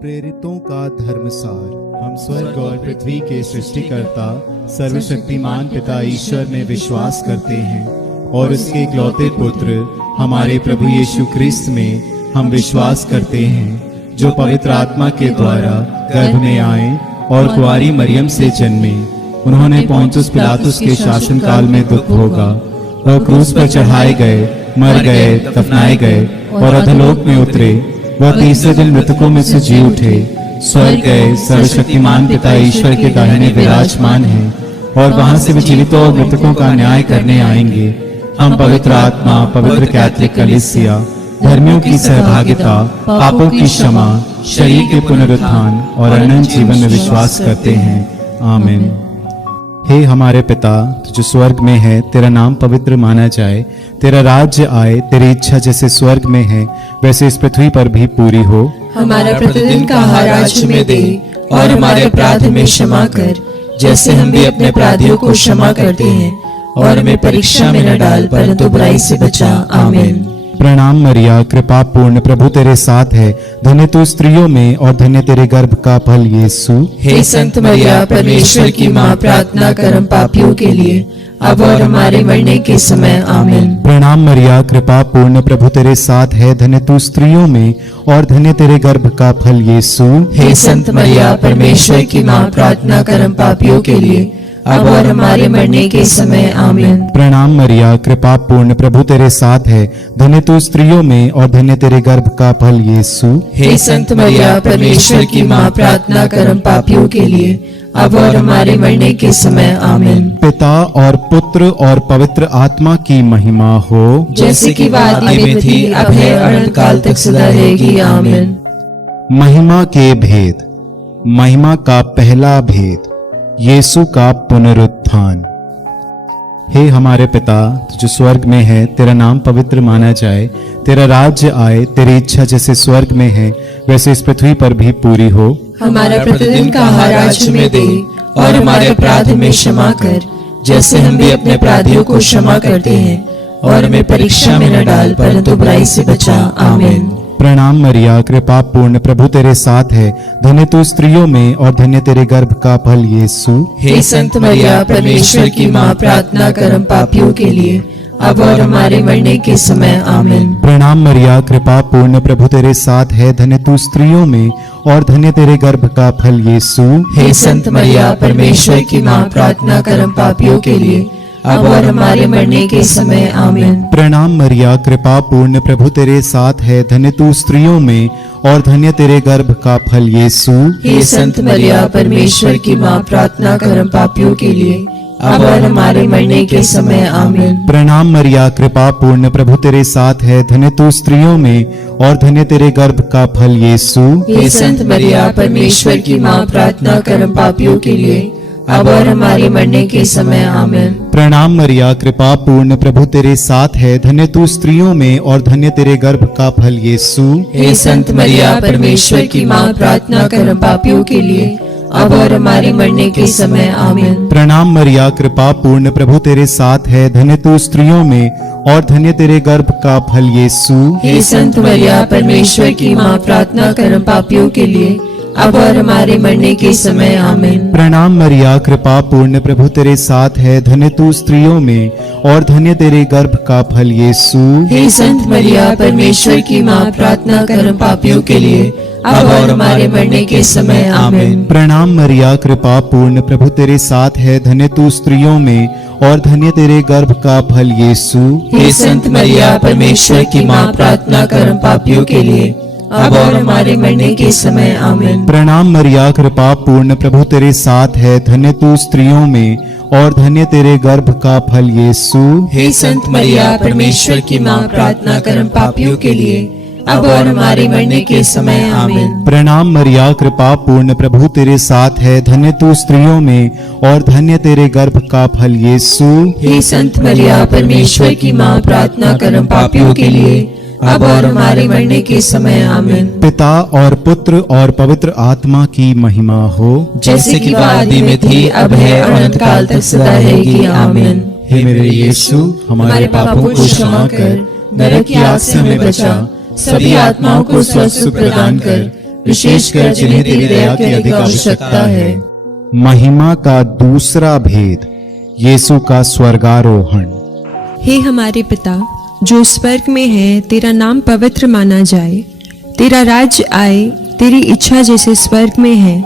प्रेरितों का धर्मसार। हम स्वर्ग और पृथ्वी के सृष्टिकर्ता सर्वशक्तिमान पिता ईश्वर में विश्वास करते हैं और उसके इकलौते पुत्र हमारे प्रभु यीशु क्रिस्त में हम विश्वास करते हैं, जो पवित्र आत्मा के द्वारा गर्भ में आए और कुंवारी मरियम से जन्मे। उन्होंने पोंतुस पिलातुस के शासनकाल में दुख भोगा, वह क्रूस पर चढ़ाए गए, मर गए, दफनाए गए और अधोलोक में उतरे। वह तीसरे दिन मृतकों में से जी उठे, स्वर्ग गए, सर्वशक्तिमान पिता ईश्वर के दाहिने विराजमान हैं और वहां से वे जीवितों और मृतकों का न्याय करने आएंगे। हम पवित्र आत्मा, पवित्र कैथोलिक कलीसिया, धर्मियों की सहभागिता, पापों की क्षमा, शरीर के पुनरुत्थान और अनंत जीवन में विश्वास करते हैं। आमीन। हे हमारे पिता, तू जो स्वर्ग में है, तेरा नाम पवित्र माना जाए, तेरा राज्य आए, तेरी इच्छा जैसे स्वर्ग में है वैसे इस पृथ्वी पर भी पूरी हो। हमारा प्रतिदिन का आहार आज हमें दे और हमारे अपराध में क्षमा कर, जैसे हम भी अपने अपराधियों को क्षमा करते हैं, और हमें परीक्षा में न डाल परंतु बुराई से बचा। आमीन। प्रणाम मरिया, कृपा पूर्ण, प्रभु तेरे साथ है, धन्य तू स्त्रियों में और धन्य तेरे गर्भ का फल यीशु। हे संत मरिया, परमेश्वर की माँ, प्रार्थना कर हम पापियों के लिए, अब और हमारे मरने के समय। आमीन। प्रणाम मरिया, कृपा पूर्ण, प्रभु तेरे साथ है, धन्य तू स्त्रियों में और धन्य तेरे गर्भ का फल यीशु। हे संत मरिया, परमेश्वर की माँ, प्रार्थना कर हम पापियों के लिए, अब और हमारे मरने के समय। आमीन। प्रणाम मरिया, कृपा पूर्ण, प्रभु तेरे साथ है, धन्य तू स्त्रियों में और धन्य तेरे गर्भ का फल यीशु। हे संत मरिया, परमेश्वर की माँ, प्रार्थना कर हम पापियों के लिए, अब और हमारे मरने के समय। आमीन। पिता और पुत्र और पवित्र आत्मा की महिमा हो, जैसे कि आदि में थी, अब है, अनंत काल तक सदा रहेगी। आमीन। महिमा के भेद। महिमा का पहला भेद, यीशु का पुनरुत्थान। हे हमारे पिता, तू जो स्वर्ग में है, तेरा नाम पवित्र माना जाए, तेरा राज्य आए, तेरी इच्छा जैसे स्वर्ग में है वैसे इस पृथ्वी पर भी पूरी हो। हमारा प्रतिदिन का आहार आज हमें दे और हमारे अपराध में क्षमा कर, जैसे हम भी अपने अपराधियों को क्षमा करते हैं, और हमें परीक्षा में न डाल परंतु बुराई से बचा। आमीन। प्रणाम मरिया, कृपा पूर्ण, प्रभु तेरे साथ है, धन्य तू स्त्रियों में और धन्य तेरे गर्भ का फल यीशु। हे संत मरिया, परमेश्वर की माँ, प्रार्थना कर हम पापियों के लिए, अब और हमारे मरने के समय। आमीन। प्रणाम मरिया, कृपा पूर्ण, प्रभु तेरे साथ है, धन्य तू स्त्रियों में और धन्य तेरे गर्भ का फल यीशु। हे संत मरिया, परमेश्वर की माँ, प्रार्थना कर हम पापियों के लिए, अब और हमारे मरने के समय। आमीन। प्रणाम मरिया, कृपा पूर्ण, प्रभु तेरे साथ है, धन्य तू स्त्रियों में और धन्य तेरे गर्भ का फल यीशु। हे संत मरिया, परमेश्वर की माँ, प्रार्थना कर हम पापियों के लिए, अब और हमारे मरने के समय। आमीन। प्रणाम मरिया, कृपा पूर्ण, प्रभु तेरे साथ है, धन्य तू स्त्रियों में और धन्य तेरे गर्भ का फल यीशु। हे संत मरिया, परमेश्वर की माँ, प्रार्थना कर हम पापियों के लिए, अब और हमारे मरने के समय। आमीन। प्रणाम मरिया, कृपा पूर्ण, प्रभु तेरे साथ है, धन्य तू स्त्रियों में और धन्य तेरे गर्भ का फल यीशु। हे संत मरिया, परमेश्वर की माँ, प्रार्थना कर हम पापियों के लिए, अब और हमारे मरने के समय। आमीन। प्रणाम मरिया, कृपा पूर्ण, प्रभु तेरे साथ है, धन्य तू स्त्रियों में और धन्य तेरे गर्भ का फल यीशु। हे संत मरिया, परमेश्वर की माँ, प्रार्थना कर हम पापियों के लिए, अब और हमारे मरने के समय। आमीन। प्रणाम मरिया, कृपा पूर्ण, प्रभु तेरे साथ है, धन्य तू स्त्रियों में और धन्य तेरे गर्भ का फल यीशु। हे संत मरिया, परमेश्वर की माँ, प्रार्थना कर हम पापियों के लिए, अब और हमारे मरने के समय। आमीन। प्रणाम मरिया, कृपा पूर्ण, प्रभु तेरे साथ है, धन्य तू स्त्रियों में और धन्य तेरे गर्भ का फल यीशु। हे संत मरिया, परमेश्वर की माँ, प्रार्थना कर हम पापियों के लिए, अब और हमारे मरने के समय। आमीन। प्रणाम मरिया, कृपा पूर्ण, प्रभु तेरे साथ है, धन्य तू स्त्रियों में और धन्य तेरे गर्भ का फल यीशु। हे संत मरिया, परमेश्वर की माँ, प्रार्थना कर हम पापियों के लिए, अब और हमारे मरने के समय। आमीन। प्रणाम मरिया, कृपा पूर्ण, प्रभु तेरे साथ है, धन्य तू स्त्रियों में और धन्य तेरे गर्भ का फल यीशु। हे संत मरिया, परमेश्वर की माँ, प्रार्थना कर हम पापियों के लिए, अब और हमारे मरने के समय। आमीन। पिता और पुत्र और पवित्र आत्मा की महिमा हो, जैसे कि आदि में थी, अब है, अनंत काल तक सदा रहेगी। आमीन। हे मेरे यीशु, हमारे पापों को क्षमा कर, नरक की आग से हमें बचा, सभी आत्माओं को स्वर्ग सुख प्रदान कर, विशेषकर जिन्हें तेरी दया की अधिक आवश्यकता है। महिमा का दूसरा भेद, यीशु का स्वर्गारोहण। हे हमारे पिता जो स्वर्ग में है, तेरा नाम पवित्र माना जाए। तेरा राज्य आए, तेरी इच्छा जैसे स्वर्ग में है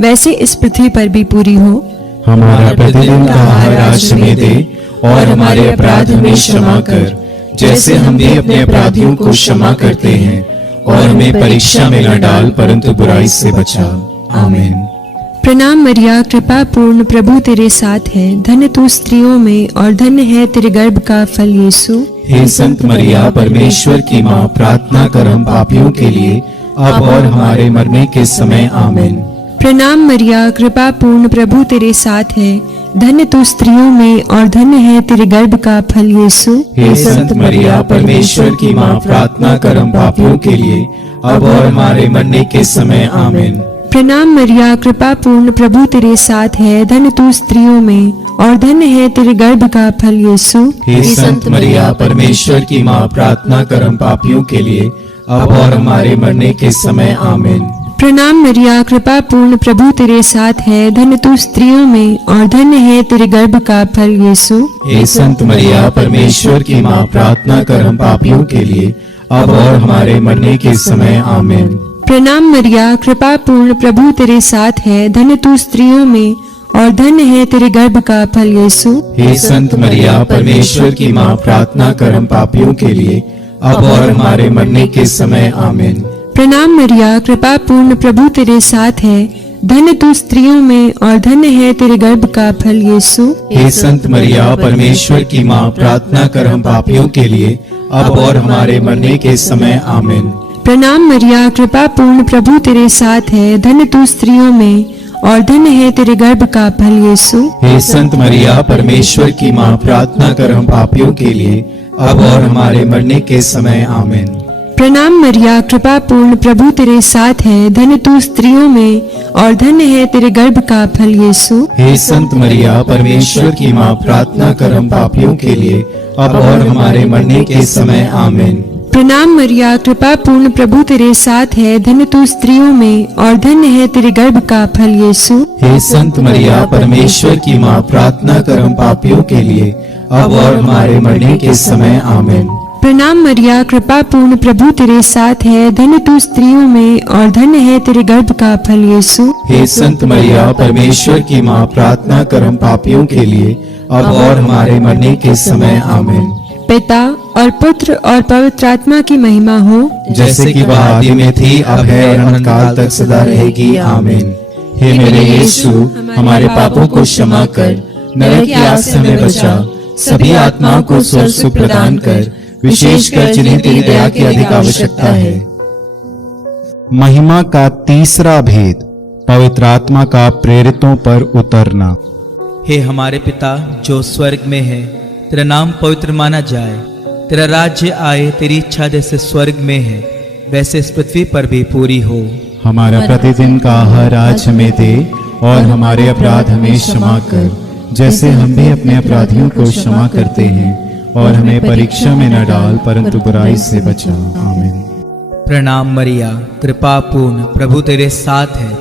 वैसे इस पृथ्वी पर भी पूरी हो। हमारा प्रतिदिन का आहार आज हमें दे, और हमारे अपराध हमें क्षमा कर, जैसे हम भी अपने अपराधियों को क्षमा करते हैं। और हमें परीक्षा में न डाल, परंतु बुराई से बचा। आमीन। प्रणाम मरिया, कृपा पूर्ण, प्रभु तेरे साथ है। धन्य तू स्त्रियों में और धन्य है तेरे गर्भ का फल यीशु। हे संत मरिया, परमेश्वर की माँ, प्रार्थना कर हम पापियों के लिए, अब और हमारे मरने के समय। आमीन। प्रणाम मरिया, कृपा पूर्ण, प्रभु तेरे साथ है। धन्य तू स्त्रियों में और धन्य है तेरे गर्भ का फल यीशु। हे संत मरिया, परमेश्वर की माँ, प्रार्थना कर हम पापियों के लिए, अब और हमारे मरने के समय। आमीन। प्रणाम मरिया, कृपा पूर्ण, प्रभु तेरे साथ है। धन्य तू स्त्रियों में और धन्य है तेरे गर्भ का फल यीशु। हे संत मरिया, परमेश्वर की माँ, प्रार्थना कर हम पापियों के लिए, अब और हमारे मरने के समय। आमीन। प्रणाम मरिया, कृपा पूर्ण, प्रभु तेरे साथ है। धन्य तू स्त्रियों में और धन्य है तेरे गर्भ का फल यीशु। हे संत मरिया, परमेश्वर की माँ, प्रार्थना कर हम पापियों के लिए, अब और हमारे मरने के समय। आमीन। प्रणाम मरिया, कृपा पूर्ण, प्रभु तेरे साथ है। धन्य तू स्त्रियों में और धन्य है तेरे गर्भ का फल यीशु। हे संत मरिया, परमेश्वर की माँ, प्रार्थना कर हम पापियों के लिए, अब और हमारे मरने के समय। आमीन। प्रणाम मरिया, कृपा पूर्ण, प्रभु तेरे साथ है। धन्य तू स्त्रियों में और धन्य है तेरे गर्भ का फल यीशु। हे संत मरिया, परमेश्वर की माँ, प्रार्थना कर हम पापियों के लिए, अब और हमारे मरने के समय। आमीन। प्रणाम मरिया, कृपा पूर्ण, प्रभु तेरे साथ है। धन्य तू स्त्रियों में और धन्य है तेरे गर्भ का फल यीशु। हे संत मरिया, परमेश्वर की माँ, प्रार्थना कर हम पापियों के लिए, अब और हमारे मरने के समय। आमीन। प्रणाम मरिया, कृपा पूर्ण, प्रभु तेरे साथ है। धन्य तू स्त्रियों में और धन्य है तेरे गर्भ का फल यीशु। हे संत मरिया, परमेश्वर की माँ, प्रार्थना कर हम पापियों के लिए, अब और हमारे मरने के समय। आमीन। प्रणाम मरिया, कृपा पूर्ण, प्रभु तेरे साथ है। धन्य तू स्त्रियों में और धन्य है तेरे गर्भ का फल यीशु। हे संत मरिया, परमेश्वर की माँ, प्रार्थना कर हम पापियों के लिए, अब और हमारे मरने के समय। आमीन। प्रणाम मरिया, कृपा पूर्ण, प्रभु तेरे साथ है। धन्य तू स्त्रियों में और धन्य है तेरे गर्भ का फल यीशु। हे संत मरिया, परमेश्वर की माँ, प्रार्थना कर हम पापियों के लिए, अब और हमारे मरने के समय। आमीन। पिता और पुत्र और पवित्र आत्मा की महिमा हो, जैसे कि वह आदि में थी, अब है और अनंत काल तक सदा रहेगी। आमीन। हे मेरे यीशु, हमारे पापों को क्षमा कर, नरक की आग से हमें बचा, सभी आत्माओं को स्वर्ग सुख प्रदान कर, विशेषकर जिन्हें तेरी दया की अधिक आवश्यकता है। महिमा का तीसरा भेद, पवित्र आत्मा का प्रेरितों पर उतरना। हे हमारे पिता जो स्वर्ग में है, तेरा नाम पवित्र माना जाए। तेरा राज्य आए, तेरी इच्छा जैसे स्वर्ग में है वैसे इस पृथ्वी पर भी पूरी हो। हमारा प्रतिदिन का आहार आज हमें दे, और हमारे अपराध हमें क्षमा कर, जैसे हम भी अपने अपराधियों को क्षमा करते हैं। और हमें परीक्षा में न डाल, परंतु बुराई से बचा। आमीन। प्रणाम मरिया, कृपा पूर्ण, प्रभु तेरे साथ है।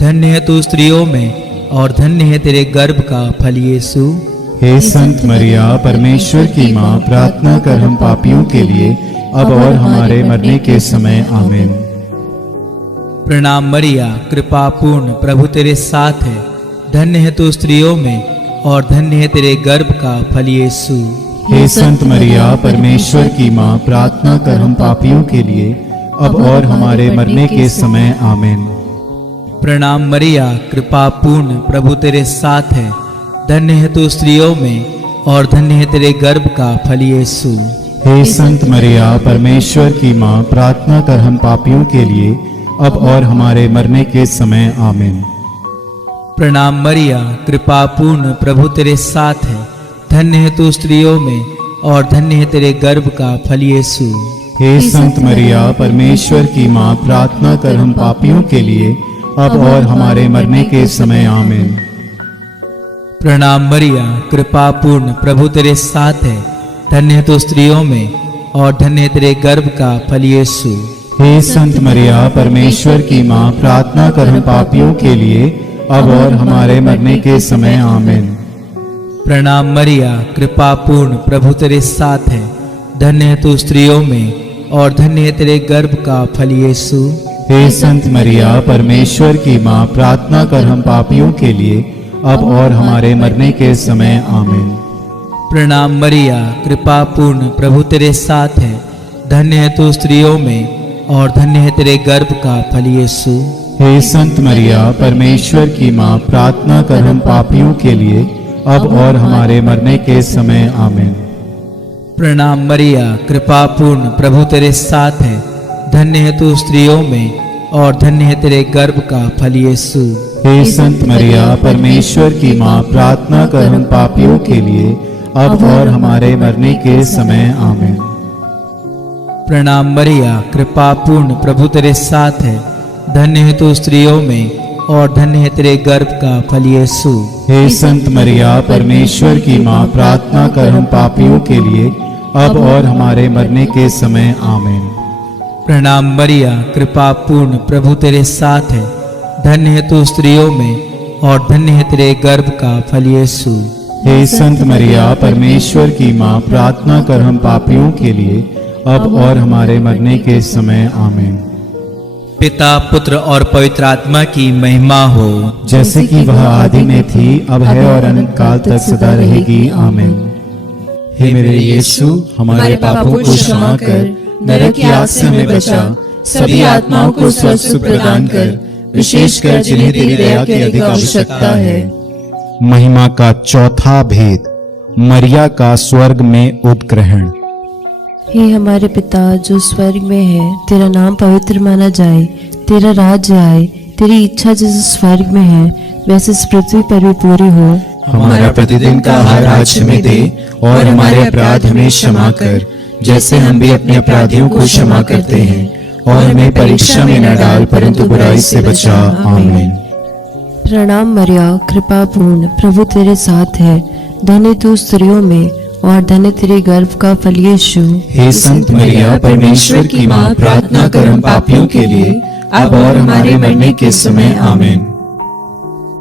धन्य है तू स्त्रियों में और धन्य है तेरे गर्भ का फल यीशु। हे संत मरिया, परमेश्वर की माँ, प्रार्थना कर हम पापियों के लिए, अब और हमारे मरने के समय। आमीन। प्रणाम मरिया, कृपा पूर्ण, प्रभु तेरे साथ है। धन्य है तू स्त्रियों में और धन्य है तेरे गर्भ का फल यीशु। हे संत मरिया, परमेश्वर की माँ, प्रार्थना कर हम पापियों के लिए, अब और हमारे मरने के समय। आमीन। प्रणाम मरिया, कृपा पूर्ण, प्रभु तेरे साथ है। धन्य है तू स्त्रियों में और धन्य है तेरे गर्भ का फल यीशु। हे संत मरिया, परमेश्वर की माँ, प्रार्थना कर हम पापियों के लिए, अब और हमारे मरने के समय। आमीन। प्रणाम मरिया, कृपा पूर्ण, प्रभु तेरे साथ है। धन्य है तू स्त्रियों में और धन्य है तेरे गर्भ का फल यीशु। हे संत मरिया, परमेश्वर की माँ, प्रार्थना कर हम पापियों के लिए, अब और हमारे मरने के समय। आमीन। प्रणाम मरिया, कृपा पूर्ण, प्रभु तेरे साथ है। धन्य है तू स्त्रियों में और धन्य है तेरे गर्भ का फल यीशु। हे संत मरिया परमेश्वर की माँ, प्रार्थना कर हम पापियों के लिए अब और हमारे मरने के समय आमीन। प्रणाम मरिया, कृपा पूर्ण, प्रभु तेरे साथ है। धन्य है तू स्त्रियों में और धन्य है तेरे गर्भ का फल यीशु। हे संत मरिया परमेश्वर की माँ, प्रार्थना कर हम पापियों के लिए अब और हमारे मरने के समय आमीन। प्रणाम मरिया, कृपा पूर्ण, प्रभु तेरे साथ है। धन्य है तू स्त्रियों में और धन्य है तेरे गर्भ का फल यीशु। हे संत मरिया परमेश्वर की माँ, प्रार्थना कर हम पापियों के लिए अब और हमारे मरने के समय आमीन। प्रणाम मरिया, कृपा पूर्ण, प्रभु तेरे साथ है। धन्य है तू स्त्रियों में और धन्य है तेरे गर्भ का फल यीशु। हे संत मरिया परमेश्वर की माँ, प्रार्थना कर हम पापियों के लिए अब और हमारे मरने के समय आमीन। प्रणाम मरिया, कृपा पूर्ण, प्रभु तेरे साथ है। धन्य है तू स्त्रियों में और धन्य है तेरे गर्भ का फल यीशु। हे संत मरिया परमेश्वर की माँ, प्रार्थना कर हम पापियों के लिए अब और हमारे मरने के समय आमीन। प्रणाम मरिया, कृपा पूर्ण, प्रभु तेरे साथ है। धन्य है तू स्त्रियों में और धन्य है तेरे गर्भ का फल यीशु। हे संत मरिया परमेश्वर की माँ, प्रार्थना कर हम पापियों के लिए अब और हमारे मरने के समय आमीन। पिता, पुत्र और पवित्र आत्मा की महिमा हो, जैसे कि वह आदि में थी, अब है और अनंत काल तक सदा रहेगी आमीन। हे मेरे यीशु, हमारे पापों को क्षमा कर, नरक की आग से हमें बचा, सभी आत्माओं को स्वर्ग प्रदान कर, विशेषकर जिन्हें तेरी दया की अधिक आवश्यकता है। महिमा का चौथा भेद, मरिया का स्वर्ग में उत्ग्रहण। हे हमारे पिता जो स्वर्ग में है, तेरा नाम पवित्र माना जाए, तेरा राज्य आए, तेरी इच्छा जैसे स्वर्ग में है वैसे इस पृथ्वी पर भी पूरी हो। हमारा प्रतिदिन का आहार आज हमें दे और हमारे अपराध हमें क्षमा कर, जैसे हम भी अपने अपराधियों को क्षमा करते हैं, और हमें परीक्षा में न डाल परंतु बुराई से बचा। आमीन। प्रणाम मरिया, कृपा पूर्ण, प्रभु तेरे साथ है। धन्य तू स्त्रियों में और धन्य तेरे गर्भ का फल यीशु। हे संत मरिया परमेश्वर की माँ, प्रार्थना कर हम पापियों के लिए अब और हमारे मरने के समय आमीन।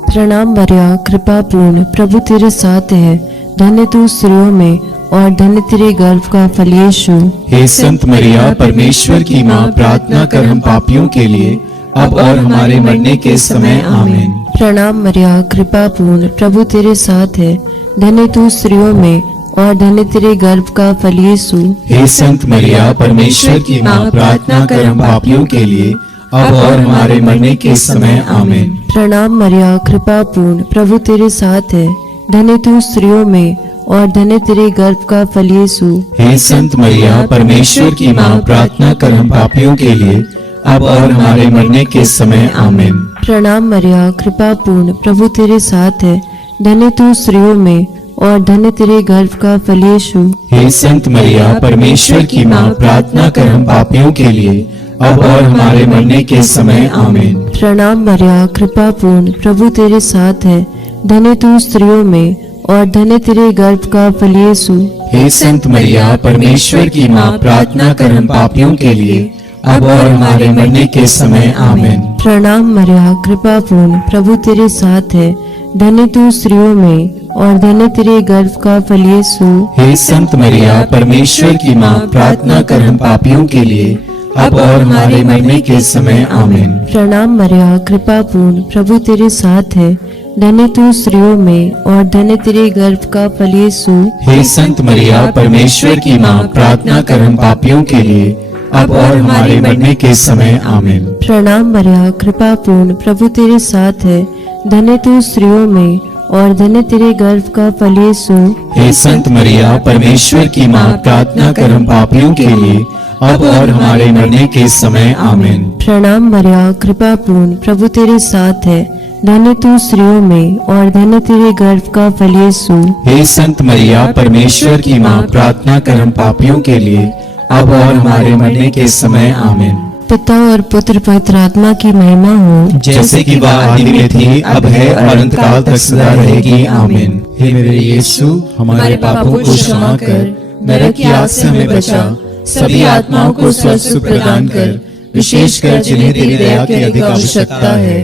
प्रणाम मरिया, कृपा पूर्ण, प्रभु तेरे साथ है। धन्य तू स्त्रियों में और धन्य तेरे गर्भ का फल यीशु। हे संत मरिया परमेश्वर की माँ, प्रार्थना कर हम पापियों के लिए अब और हमारे मरने के समय आमीन। प्रणाम मरिया, कृपा पूर्ण, प्रभु तेरे साथ है। धन्य तू स्त्रियों में और धन्य तेरे गर्भ का फल यीशु। हे संत मरिया परमेश्वर की माँ, प्रार्थना कर हम पापियों के लिए अब और हमारे मरने के समय आमीन। प्रणाम मरिया, कृपा पूर्ण, प्रभु तेरे साथ है। धन्य तू स्त्रियों में और धन्य तेरे गर्भ का फल यीशु। हे संत मरिया परमेश्वर की माँ, प्रार्थना कर हम पापियों के लिए अब और हमारे मरने के समय आमीन। प्रणाम मरिया, कृपा पूर्ण, प्रभु तेरे साथ है। धन्य तू स्त्रियों में और धन्य तेरे गर्भ का फल यीशु। हे संत मरिया परमेश्वर की माँ, प्रार्थना कर हम पापियों के लिए अब और हमारे मरने के समय आमीन। प्रणाम मरिया, कृपा पूर्ण, प्रभु तेरे साथ है। धन्य तू स्त्रियों में और धन्य तेरे गर्भ का फल यीशु। हे संत मरिया परमेश्वर की माँ, प्रार्थना कर हम पापियों के लिए अब और हमारे मरने के समय आमीन। प्रणाम मरिया, कृपा पूर्ण, प्रभु तेरे साथ है। धन्य तू स्त्रियों में और धन्य तेरे गर्भ का फल यीशु। हे संत मरिया परमेश्वर की माँ, प्रार्थना कर हम पापियों के लिए अब और हमारे मरने के समय आमीन। प्रणाम मरिया, कृपा पूर्ण, प्रभु तेरे साथ है। धन्य तू स्त्रियों में और धन्य तेरे गर्भ का फल यीशु। हे संत मरिया परमेश्वर की माँ, प्रार्थना कर हम पापियों के लिए अब और हमारे मरने के समय आमीन। प्रणाम मरिया, कृपा पूर्ण, प्रभु तेरे साथ है। धन्य तू स्त्रियों में और धन्य तेरे गर्भ का फल यीशु। हे संत मरिया परमेश्वर की माँ, प्रार्थना कर हम पापियों के लिए अब और हमारे मरने के समय आमीन। प्रणाम मरिया, कृपा पूर्ण, प्रभु तेरे साथ है। धन्य तू स्त्रियों में और धन्य तेरे गर्भ का फल यीशु। हे संत मरिया परमेश्वर की माँ, प्रार्थना कर हम पापियों के लिए अब और हमारे मरने के समय आमीन। पिता और पुत्र पवित्र आत्मा की महिमा हो, जैसे कि वह आदि में थी, अब है और अनंत काल तक सदा रहेगी आमीन। हे मेरे यीशु, हमारे पापों को क्षमा कर, नरक की आग से हमें बचा, सभी आत्माओं को स्वर्ग प्रदान कर, विशेषकर जिन्हें तेरी दया की अधिक आवश्यकता है।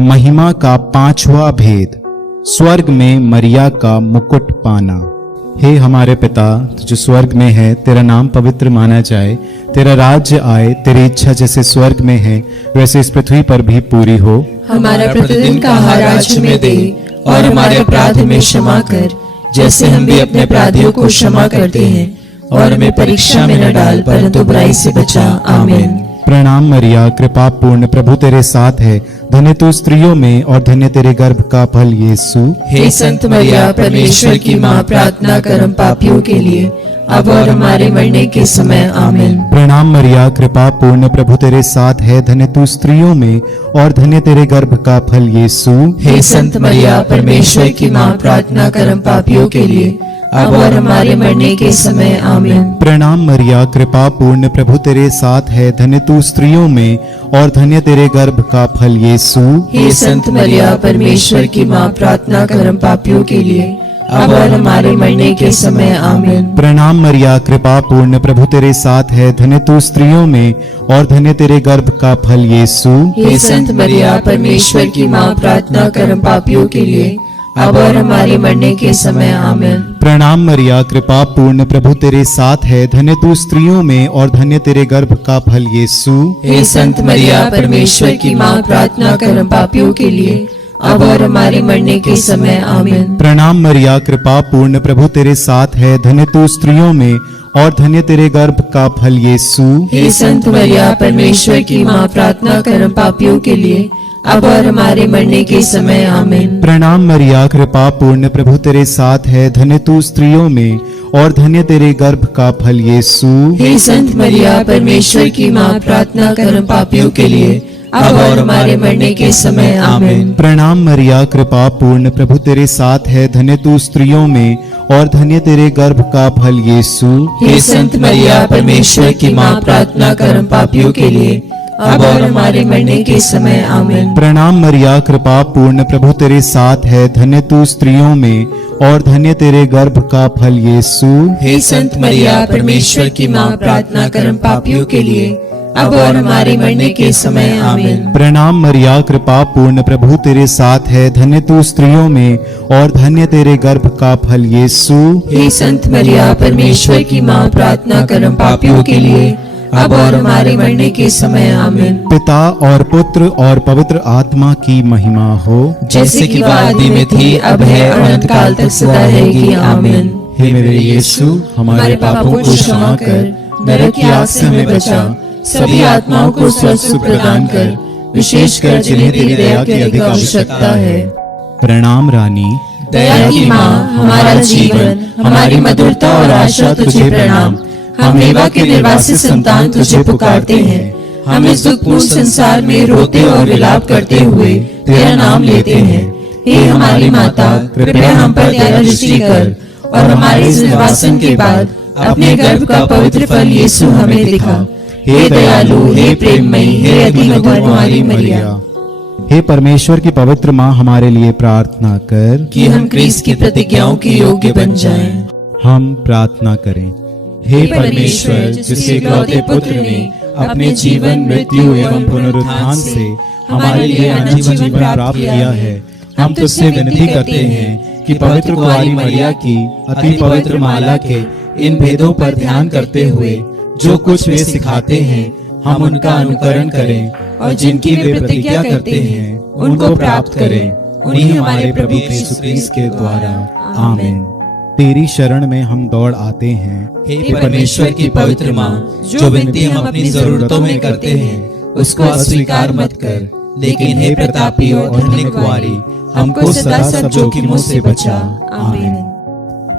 महिमा का पांचवा भेद, स्वर्ग में मरिया का मुकुट पाना। हे हमारे पिता जो स्वर्ग में है, तेरा नाम पवित्र माना जाए, तेरा राज्य आए, तेरी इच्छा जैसे स्वर्ग में है वैसे इस पृथ्वी पर भी पूरी हो। हमारा प्रतिदिन का आहार आज हमें दे, और हमारे अपराध में क्षमा कर, जैसे हम भी अपने अपराधियों को क्षमा करते हैं, और हमें परीक्षा में न डाल, परंतु बुराई से बचा। आमीन। प्रणाम मरिया, कृपा पूर्ण, प्रभु तेरे साथ है, धन्य तू स्त्रियों में और धन्य तेरे गर्भ का फल यीशु। हे संत मरिया, परमेश्वर की माँ, प्रार्थना कर हम पापियों के लिए, अब और हमारे मरने के समय। आमीन। प्रणाम मरिया, कृपा पूर्ण, प्रभु तेरे साथ है, धन्य तू स्त्रियों में और धन्य तेरे गर्भ का फल यीशु। हे संत मरिया, परमेश्वर की माँ, प्रार्थना कर हम पापियों के लिए, अब और हमारे मरने के समय। आमीन। प्रणाम मरिया, कृपा पूर्ण, प्रभु तेरे साथ है, धन्य तू स्त्रियों में और धन्य तेरे गर्भ का फल यीशु। हे संत मरिया, परमेश्वर की माँ, प्रार्थना कर हम पापियों के लिए, अब और हमारे मरने के समय। आमीन। प्रणाम मरिया, कृपा पूर्ण, प्रभु तेरे साथ है, धन्य तू स्त्रियों में और धन्य तेरे गर्भ का फल यीशु। हे संत मरिया, परमेश्वर की माँ, प्रार्थना कर हम पापियों के लिए, अब और हमारे मरने के समय। आमीन। प्रणाम मरिया, कृपा पूर्ण, प्रभु तेरे साथ है, धन्य तू स्त्रियों में और धन्य तेरे गर्भ का फल यीशु। हे संत मरिया, परमेश्वर की माँ, प्रार्थना कर हम पापियों के लिए, अब और हमारे मरने के समय। आमीन। प्रणाम मरिया, कृपा पूर्ण, प्रभु तेरे साथ है, धन्य तू स्त्रियों में और धन्य तेरे गर्भ का फल यीशु। हे संत मरिया, परमेश्वर की माँ, प्रार्थना कर हम पापियों के लिए, अब और हमारे मरने के समय। आमीन। प्रणाम मरिया, कृपा पूर्ण, प्रभु तेरे साथ है, धन्य तू स्त्रियों में और धन्य तेरे गर्भ का फल यीशु। हे संत मरिया, परमेश्वर की माँ, प्रार्थना कर हम पापियों के लिए, अब और हमारे मरने के समय। आमीन। प्रणाम मरिया, कृपा पूर्ण, प्रभु तेरे साथ है, धन्य तू स्त्रियों में और धन्य तेरे गर्भ का फल यीशु। हे संत मरिया, परमेश्वर की माँ, प्रार्थना कर हम पापियों के लिए, अब और हमारे मरने के समय। आमीन। प्रणाम मरिया, कृपा पूर्ण, प्रभु तेरे साथ है, धन्य तू स्त्रियों में और धन्य तेरे गर्भ का फल यीशु। हे संत मरिया, परमेश्वर की माँ, प्रार्थना कर हम पापियों के लिए, अब और हमारे मरने के समय। आमीन। प्रणाम मरिया, कृपा पूर्ण, प्रभु तेरे साथ है, धन्य तू स्त्रियों में और धन्य तेरे गर्भ का फल यीशु। हे संत मरिया, परमेश्वर की माँ, प्रार्थना कर हम पापियों के लिए, अब और हमारे मरने के समय। आमीन। पिता और पुत्र और पवित्र आत्मा की महिमा हो, जैसे कि आदि में थी, अब है और अनंत काल तक सदा रहेगी। आमीन। हे मेरे यीशु, हमारे पापों को क्षमा कर, नरक की आग से हमें बचा, सभी आत्माओं को स्वर्ग सुख प्रदान कर, विशेषकर जिन्हें तेरी दया की अधिक आवश्यकता है। प्रणाम रानी, दया की माँ, हमारा जीवन, हमारी मधुरता और आशा तुझे प्रणाम। हम एवा के निर्वासित संतान तुझे पुकारते हैं। हम इस दुखपूर्ण संसार में रोते और विलाप करते हुए तेरा नाम लेते हैं। हे हमारी माता, कृपया हम पर दया दृष्टि कर और हमारे इस निर्वासन के बाद अपने गर्भ का पवित्र फल यीशु हमें दिखा। हे दयालु, हे प्रेममयी, हे अति मधुर कुमारी मरिया, हे परमेश्वर की पवित्र माँ, हमारे लिए प्रार्थना कर कि हम क्रिस्त की प्रतिज्ञाओं के योग्य बन जाएं। हम प्रार्थना करें। हे परमेश्वर, जिसके इकलौते पुत्र ने अपने जीवन, मृत्यु एवं पुनरुत्थान से हमारे लिए अनंत जीवन प्राप्त किया है, हम तुझसे विनती करते हैं कि पवित्र कुंवारी मरिया की अति पवित्र माला के इन भेदों पर ध्यान करते हुए जो कुछ वे सिखाते हैं, हम उनका अनुकरण करें और जिनकी वे प्रतिज्ञा करते हैं उनको प्राप्त करें, उन्हीं हमारे प्रभु यीशु क्रिस्त के द्वारा। आमीन। तेरी शरण में हम दौड़ आते हैं। हे परमेश्वर की पवित्र माँ, जो विनती हम अपनी जरूरतों में करते हैं उसको अस्वीकार मत कर, लेकिन हे प्रतापी और धन्य कुंवारी, हमको सदा सब जोखिमों से बचा। आमीन।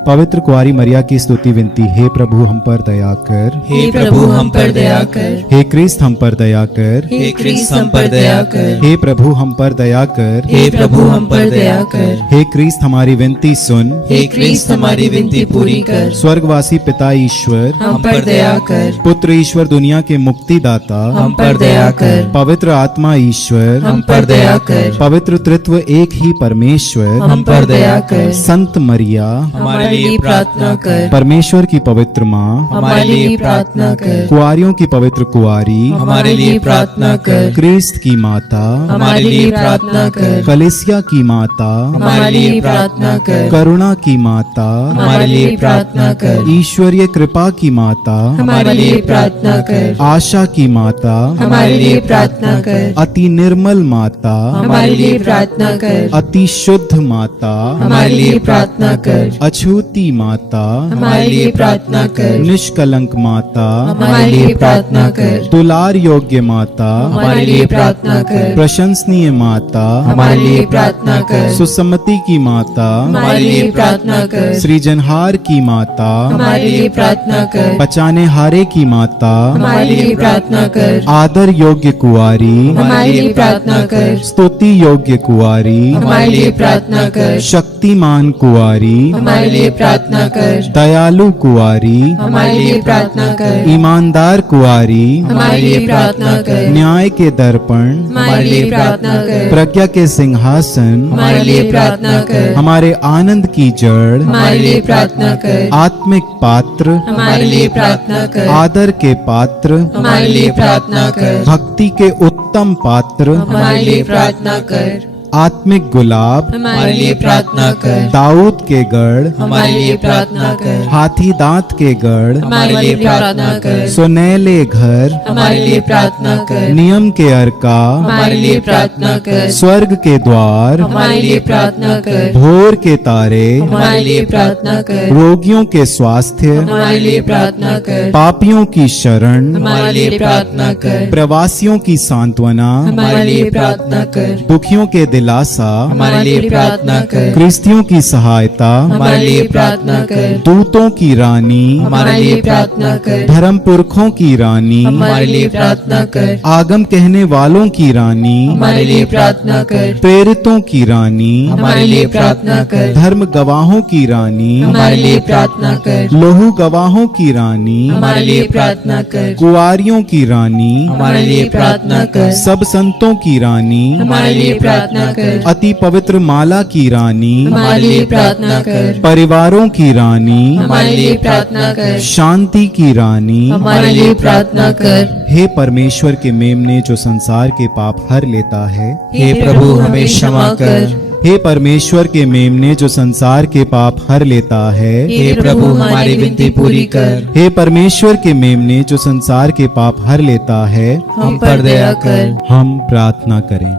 पवित्र कुंवारी मरिया की स्तुति विनती। हे प्रभु हम पर दया कर, हे प्रभु हम पर दया कर, हे क्रिस्त हम पर दया कर, हे क्रिस्त हम पर दया कर, हे प्रभु हम पर दया कर, हे प्रभु हम पर दया कर, हे क्रिस्त हमारी विनती सुन, हे क्रिस्त हमारी विनती पूरी कर, स्वर्गवासी पिता ईश्वर हम पर दया कर, पुत्र ईश्वर दुनिया के मुक्तिदाता हम पर दया कर, पवित्र आत्मा ईश्वर हम पर दया कर, पवित्र तृत्व एक ही परमेश्वर हम पर दया कर, संत मरिया हमारे लिए प्रार्थना कर। परमेश्वर की पवित्र माँ, हमारे लिए प्रार्थना कर। कुआरियों की पवित्र कुआरी, हमारे लिए प्रार्थना कर। क्रिस्त की माता, हमारे लिए प्रार्थना कर। कलीसिया की माता, हमारे लिए प्रार्थना कर। करुणा की माता, हमारे लिए प्रार्थना कर। ईश्वरीय कृपा की माता, हमारे लिए प्रार्थना कर। आशा की माता, हमारे लिए प्रार्थना कर। अति निर्मल माता, हमारे लिए प्रार्थना कर। अति शुद्ध माता, हमारे लिए प्रार्थना कर। अछूती माता, हमारे लिए प्रार्थना कर। निष्कलंक माता, हमारे लिए प्रार्थना कर। दुलार योग्य माता, हमारे लिए प्रार्थना कर। प्रशंसनीय माता, हमारे लिए प्रार्थना कर। सुसम्मति की माता, हमारे लिए प्रार्थना कर। सृजनहार की माता, हमारे लिए प्रार्थना कर। बचाने हारे की माता, हमारे लिए प्रार्थना कर। आदर योग्य कुआरी, हमारे लिए प्रार्थना कर। स्तुति योग्य कुआरी, हमारे लिए प्रार्थना कर। शक्तिमान कुआरी, हमारे लिए प्रार्थना कर। दयालु कुआरी, हमारे लिए प्रार्थना कर। ईमानदार कुआरी, हमारे लिए प्रार्थना कर। न्याय के दर्पण, हमारे लिए प्रार्थना कर। प्रज्ञा के सिंहासन, हमारे लिए प्रार्थना कर। हमारे आनंद की जड़, हमारे लिए प्रार्थना कर। आत्मिक पात्र, हमारे लिए प्रार्थना कर। आदर के पात्र, हमारे लिए प्रार्थना कर। भक्ति के उत्तम पात्र, हमारे लिए प्रार्थना कर। आत्मिक गुलाब, हमारे लिए प्रार्थना कर। दाऊद के गढ़, हमारे लिए प्रार्थना कर। हाथी दांत के गढ़, हमारे लिए प्रार्थना कर। सुनैले घर, हमारे लिए प्रार्थना कर। नियम के अर्का, हमारे लिए प्रार्थना कर। स्वर्ग के द्वार, हमारे लिए प्रार्थना कर। भोर के तारे, हमारे लिए प्रार्थना कर। रोगियों के स्वास्थ्य, हमारे लिए प्रार्थना कर। पापियों की शरण, हमारे लिए प्रार्थना कर। प्रवासियों की सांत्वना, हमारे लिए प्रार्थना कर। दुखियों के दिलासा, हमारे लिए प्रार्थना कर। क्रिस्तियों की सहायता, हमारे लिए प्रार्थना कर। दूतों की रानी, हमारे लिए प्रार्थना कर। धर्म पुरखों की रानी, हमारे लिए प्रार्थना कर। आगम कहने वालों की रानी, हमारे लिए प्रार्थना कर। प्रेरितों की रानी, हमारे लिए प्रार्थना कर। धर्म गवाहों की रानी, हमारे लिए प्रार्थना कर। लोहू गवाहों की रानी, हमारे लिए प्रार्थना कर। कुआरियों की रानी, हमारे लिए प्रार्थना कर। सब संतों की रानी, हमारे लिए प्रार्थना कर। अति पवित्र माला की रानी, हमारे लिए प्रार्थना कर। परिवारों की रानी, हमारे लिए प्रार्थना कर। शांति की रानी, हमारे लिए प्रार्थना कर। हे परमेश्वर के मेमने जो संसार के पाप हर लेता है, हे प्रभु हमें क्षमा कर। हे परमेश्वर के मेमने जो संसार के पाप हर लेता है, हे प्रभु हमारी विनती पूरी कर। हे परमेश्वर के मेमने जो संसार के पाप हर लेता है, हम पर दया कर। हम प्रार्थना करें।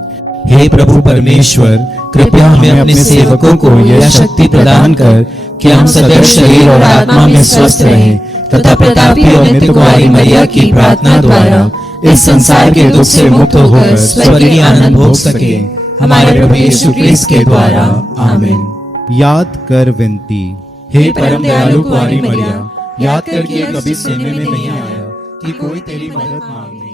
हे प्रभु परमेश्वर, कृपया हमें अपने सेवकों को यह शक्ति प्रदान कर कि हम सदैव शरीर और आत्मा में स्वस्थ रहें तथा प्रतापी और नित्य कुमारी मैया की प्रार्थना द्वारा इस संसार के दुख से मुक्त होकर स्वर्गीय आनंद भोग सके। हमारे प्रभु यीशु क्रिस्त के द्वारा आमीन। याद कर विनती। हे परम दयालु कुमारी मैया, याद कर कि कभी सुनने में नहीं आया कि कोई तेरी मदद मांगे।